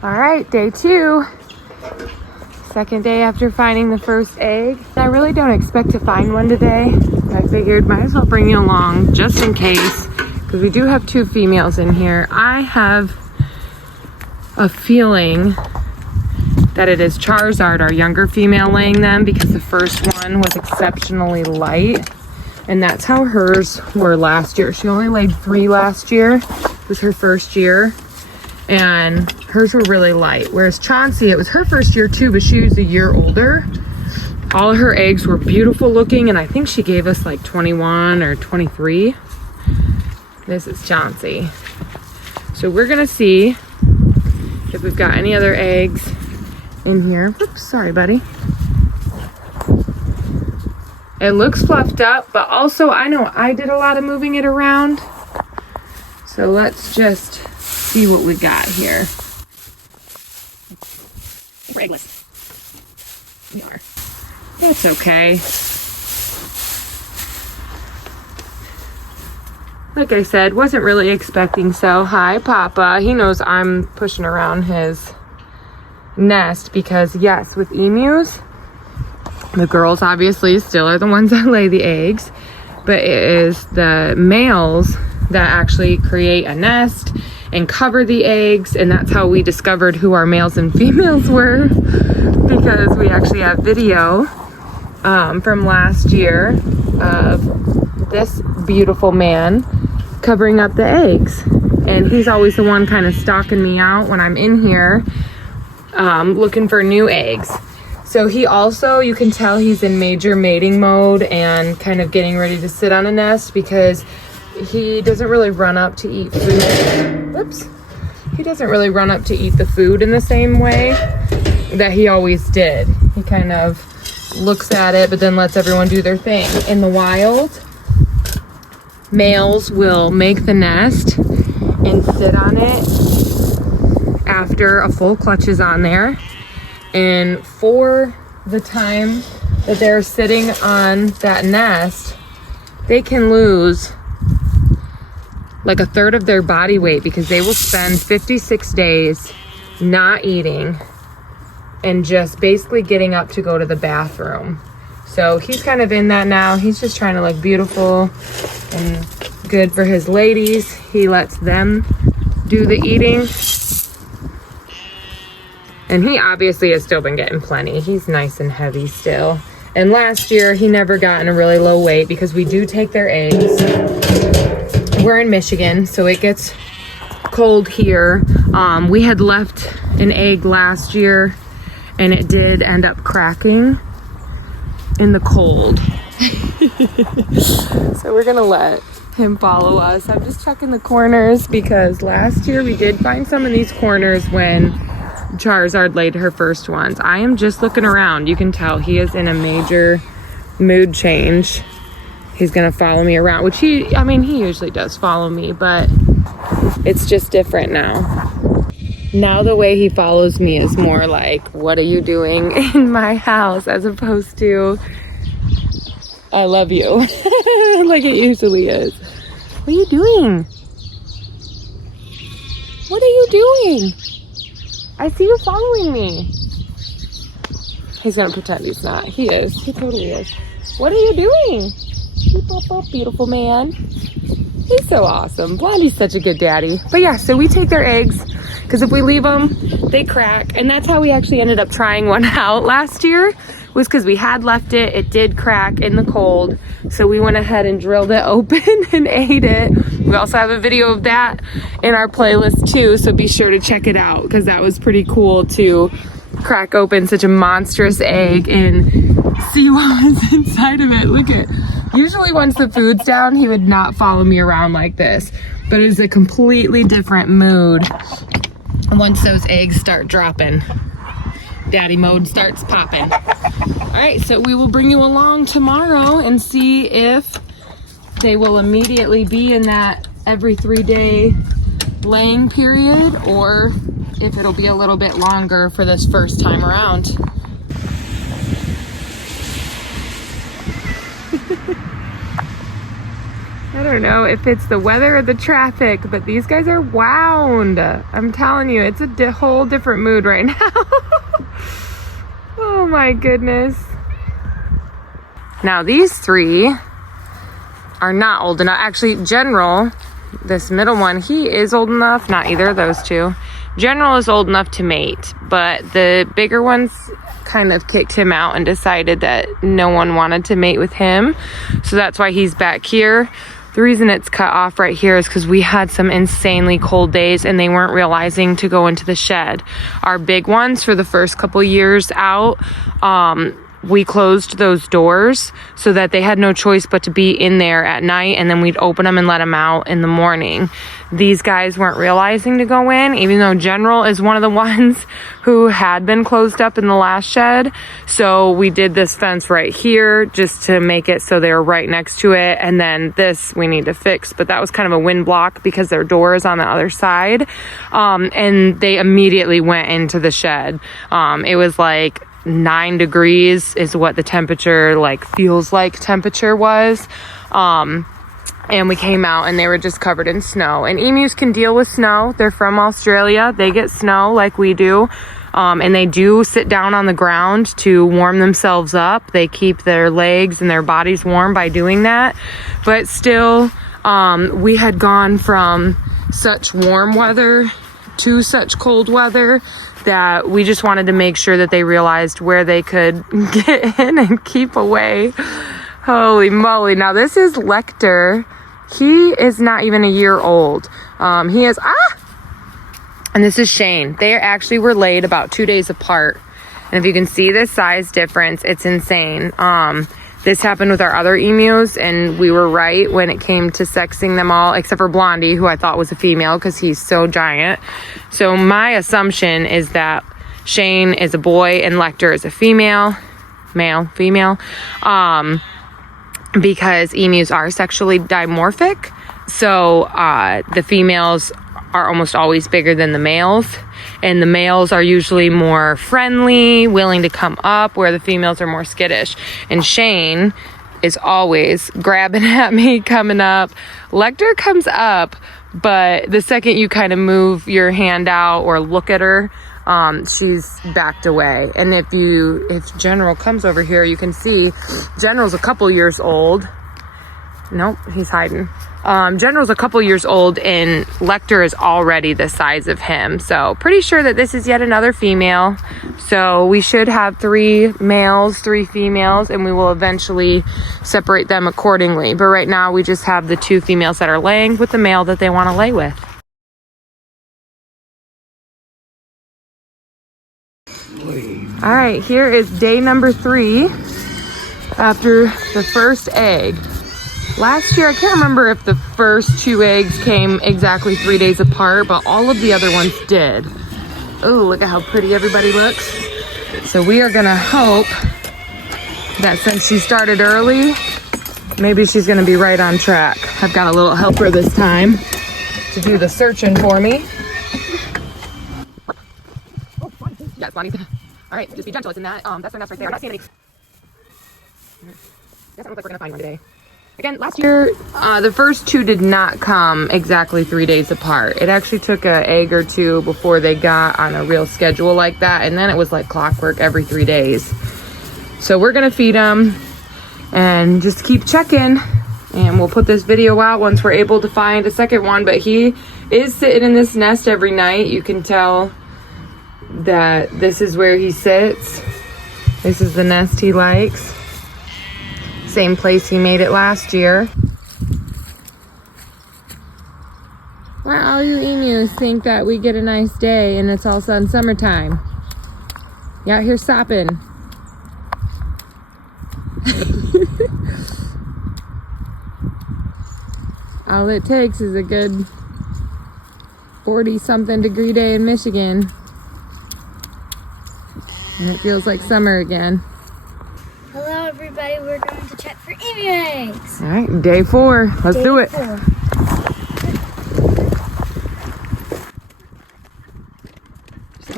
All right, day 2. Second day after finding the first egg. I really don't expect to find one today. I figured might as well bring you along just in case, because we do have 2 females in here. I have a feeling that it is Charizard, our younger female, laying them because the first one was exceptionally light. And that's how hers were last year. She only laid 3 last year. It was her first year. And hers were really light. Whereas Chauncey, it was her first year too, but she was a year older. All of her eggs were beautiful looking, and I think she gave us like 21 or 23. This is Chauncey. So we're gonna see if we've got any other eggs in here. Oops, sorry, buddy. It looks fluffed up, but also I know I did a lot of moving it around. So let's just see what we got here. We're eggless. We are. That's okay. Like I said, wasn't really expecting so. Hi, Papa. He knows I'm pushing around his nest because, yes, with emus, the girls obviously still are the ones that lay the eggs, but it is the males that actually create a nest and cover the eggs, and that's how we discovered who our males and females were, because we actually have video from last year of this beautiful man covering up the eggs, and he's always the one kind of stalking me out when I'm in here looking for new eggs. So he also, you can tell he's in major mating mode and kind of getting ready to sit on a nest, because he doesn't really run up to eat food. Whoops. He doesn't really run up to eat the food in the same way that he always did. He kind of looks at it, but then lets everyone do their thing. In the wild, males will make the nest and sit on it after a full clutch is on there. And for the time that they're sitting on that nest, they can lose like a third of their body weight, because they will spend 56 days not eating and just basically getting up to go to the bathroom. So he's kind of in that now. He's just trying to look beautiful and good for his ladies. He lets them do the eating. And he obviously has still been getting plenty. He's nice and heavy still. And last year, he never got in a really low weight, because we do take their eggs. We're in Michigan, so it gets cold here. We had left an egg last year, and it did end up cracking in the cold. So we're gonna let him follow us. I'm just checking the corners, because last year we did find some in these corners when Charizard laid her first ones. I am just looking around. You can tell he is in a major mood change. He's gonna follow me around, which he usually does follow me, but it's just different now. Now the way he follows me is more like, what are you doing in my house, as opposed to, I love you, like it usually is. What are you doing? What are you doing? I see you following me. He's gonna pretend he's not. He is. He totally is. What are you doing? Keep up, beautiful man. He's so awesome. Blondie's such a good daddy. But yeah, so we take their eggs, because if we leave them, they crack. And that's how we actually ended up trying one out last year, was because we had left it. It did crack in the cold. So we went ahead and drilled it open and ate it. We also have a video of that in our playlist too, so be sure to check it out, because that was pretty cool to crack open such a monstrous egg and see what was inside of it. Look at, usually once the food's down, he would not follow me around like this, but it was a completely different mood once those eggs start dropping. Daddy mode starts popping. All right, so we will bring you along tomorrow and see if they will immediately be in that every 3-day laying period, or if it'll be a little bit longer for this first time around. I don't know if it's the weather or the traffic, but these guys are wound. I'm telling you, it's a whole different mood right now. Oh my goodness. Now these three are not old enough. Actually, General, this middle one, he is old enough. Not either of those two. General is old enough to mate, but the bigger ones kind of kicked him out and decided that no one wanted to mate with him. So that's why he's back here. The reason it's cut off right here is because we had some insanely cold days and they weren't realizing to go into the shed. Our big ones for the first couple years out, we closed those doors so that they had no choice but to be in there at night, and then we'd open them and let them out in the morning. These guys weren't realizing to go in, even though General is one of the ones who had been closed up in the last shed. So we did this fence right here just to make it so they're right next to it, and then this we need to fix, but that was kind of a wind block because their door is on the other side. And they immediately went into the shed. It was like 9 degrees is what the temperature, like, feels like temperature was. And we came out and they were just covered in snow. And emus can deal with snow. They're from Australia. They get snow like we do. And they do sit down on the ground to warm themselves up. They keep their legs and their bodies warm by doing that. But still, we had gone from such warm weather to such cold weather that we just wanted to make sure that they realized where they could get in and keep away. Holy moly. Now this is Lecter. He is not even a year old. He is, and this is Shane. They actually were laid about 2 days apart. And if you can see the size difference, it's insane. This happened with our other emus, and we were right when it came to sexing them all, except for Blondie, who I thought was a female because he's so giant. So my assumption is that Shane is a boy and Lecter is a female, because emus are sexually dimorphic. So the females are almost always bigger than the males, and the males are usually more friendly, willing to come up, where the females are more skittish. And Shane is always grabbing at me, coming up. Lecter comes up, but the second you kind of move your hand out or look at her, she's backed away. And if General comes over here, you can see General's a couple years old. Nope, he's hiding. General's a couple years old and Lecter is already the size of him. So pretty sure that this is yet another female. So we should have 3 males, 3 females, and we will eventually separate them accordingly. But right now we just have the 2 females that are laying with the male that they want to lay with. All right, here is day number 3 after the first egg. Last year, I can't remember if the first 2 eggs came exactly 3 days apart, but all of the other ones did. Oh, look at how pretty everybody looks. So we are gonna hope that since she started early, maybe she's gonna be right on track. I've got a little helper this time to do the searching for me. Oh, yeah, it's Bonnie. All right, just be gentle. It's in that. That's their nest right there. I'm not seeing any. Doesn't look like we're gonna find one today. Again, last year, the first 2 did not come exactly 3 days apart. It actually took an egg or 2 before they got on a real schedule like that, and then it was like clockwork every 3 days. So we're gonna feed them and just keep checking, and we'll put this video out once we're able to find a second one. But he is sitting in this nest every night. You can tell that this is where he sits. This is the nest he likes. Same place he made it last year. Where all you emus think that we get a nice day and it's all of a sudden summertime. You out here sopping. All it takes is a good 40-something degree day in Michigan, and it feels like summer again. Hello everybody, we're going to check for emu eggs. All right, day 4. Let's do it. 4.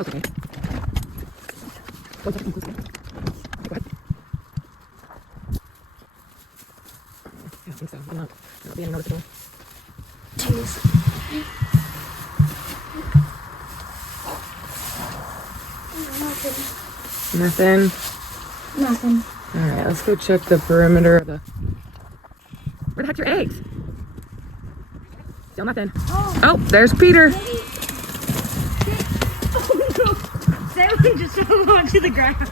Okay. 1 second, please. Go ahead. Yeah, I think so. I'm not being noticeable. Jeez. Nothing? Nothing. Alright, let's go check the perimeter of the... Where the heck's your eggs? Still nothing. Oh, there's Peter. Salem just fell onto the ground.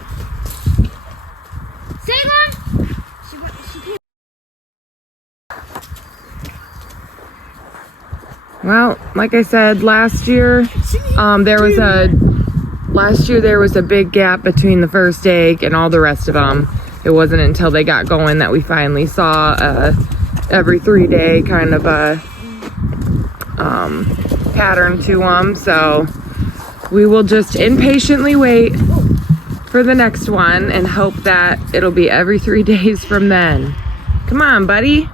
Salem! She came. Well, like I said, last year there was a big gap between the first egg and all the rest of them. It wasn't until they got going that we finally saw every 3-day kind of a pattern to them. So we will just impatiently wait for the next one and hope that it'll be every 3 days from then. Come on, buddy.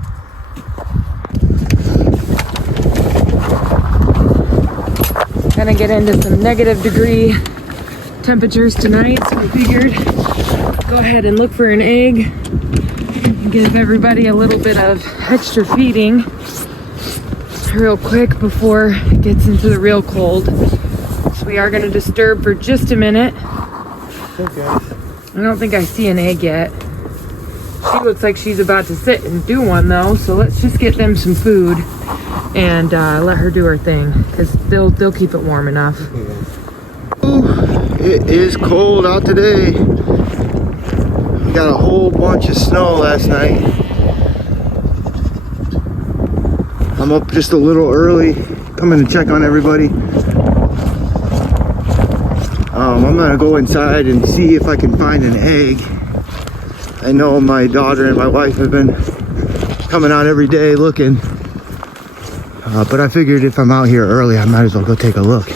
Gonna get into some negative degree temperatures tonight, so we figured go ahead and look for an egg and give everybody a little bit of extra feeding real quick before it gets into the real cold. So we are going to disturb for just a minute. Okay. I don't think I see an egg yet. She looks like she's about to sit and do one though, so let's just get them some food and let her do her thing, because they'll keep it warm enough. It is cold out today. We got a whole bunch of snow last night. I'm up just a little early, coming to check on everybody. I'm gonna go inside and see if I can find an egg. I know my daughter and my wife have been coming out every day looking. But I figured if I'm out here early, I might as well go take a look. Go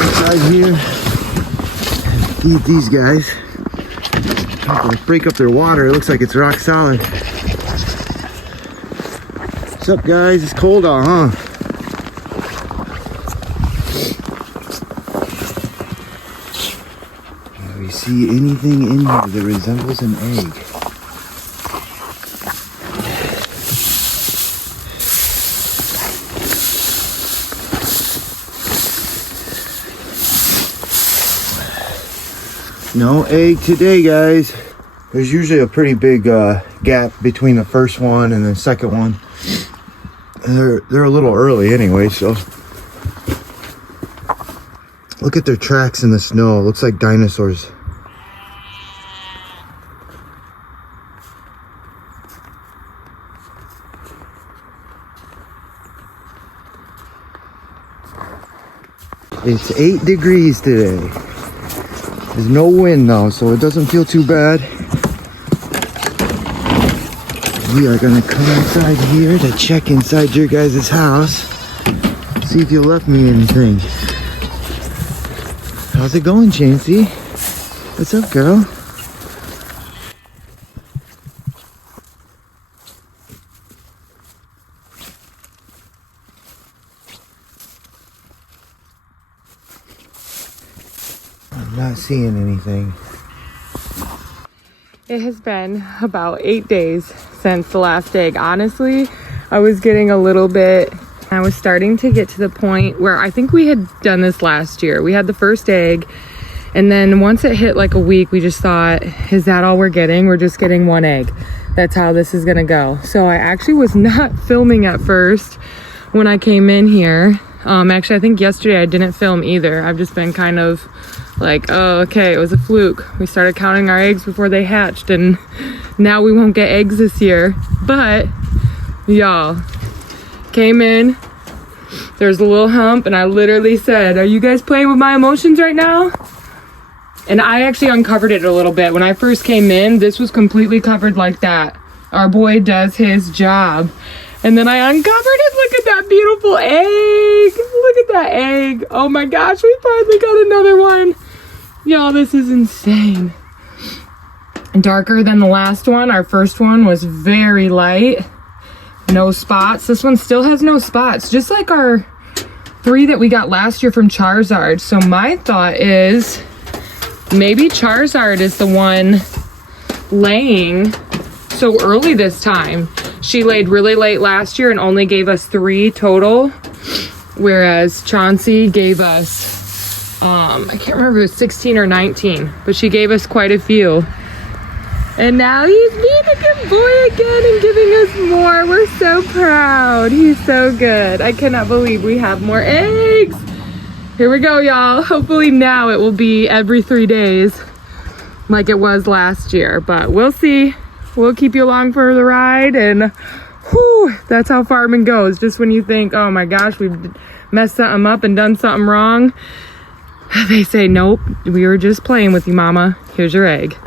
inside here, feed these guys. I'm gonna break up their water. It looks like it's rock solid. What's up, guys? It's cold out, huh? Do we see anything in here that resembles an egg? No egg today, guys. There's usually a pretty big gap between the first one and the second one. They're a little early anyway, so look at their tracks in the snow. It looks like dinosaurs. It's 8 degrees today. There's no wind though, so it doesn't feel too bad. We are gonna come inside here to check inside your guys' house. See if you left me anything. How's it going, Chancey? What's up, girl? I'm not seeing anything. It has been about 8 days since the last egg. Honestly, I was starting to get to the point where I think we had done this last year. We had the first egg, and then once it hit like a week, we just thought, is that all we're getting? We're just getting 1 egg. That's how this is gonna go. So I actually was not filming at first when I came in here. Actually, I think yesterday I didn't film either. I've just been kind of like, oh, okay, it was a fluke. We started counting our eggs before they hatched, and now we won't get eggs this year. But y'all, came in, there's a little hump, and I literally said, are you guys playing with my emotions right now? And I actually uncovered it a little bit. When I first came in, this was completely covered like that. Our boy does his job. And then I uncovered it. Look at that beautiful egg. Look at that egg. Oh my gosh, we finally got another one. Y'all, this is insane. Darker than the last one. Our first one was very light. No spots. This one still has no spots, just like our 3 that we got last year from Charizard. So my thought is Maybe Charizard is the one laying so early this time. She laid really late last year and only gave us 3 total, whereas Chauncey gave us, I can't remember if it was 16 or 19, but she gave us quite a few. And now he's being a good boy again and giving us more. We're so proud. He's so good. I cannot believe we have more eggs. Here we go, y'all. Hopefully now it will be every 3 days like it was last year, but we'll see. We'll keep you along for the ride, and whew, that's how farming goes. Just when you think, oh my gosh, we've messed something up and done something wrong, they say, nope, we were just playing with you, mama. Here's your egg.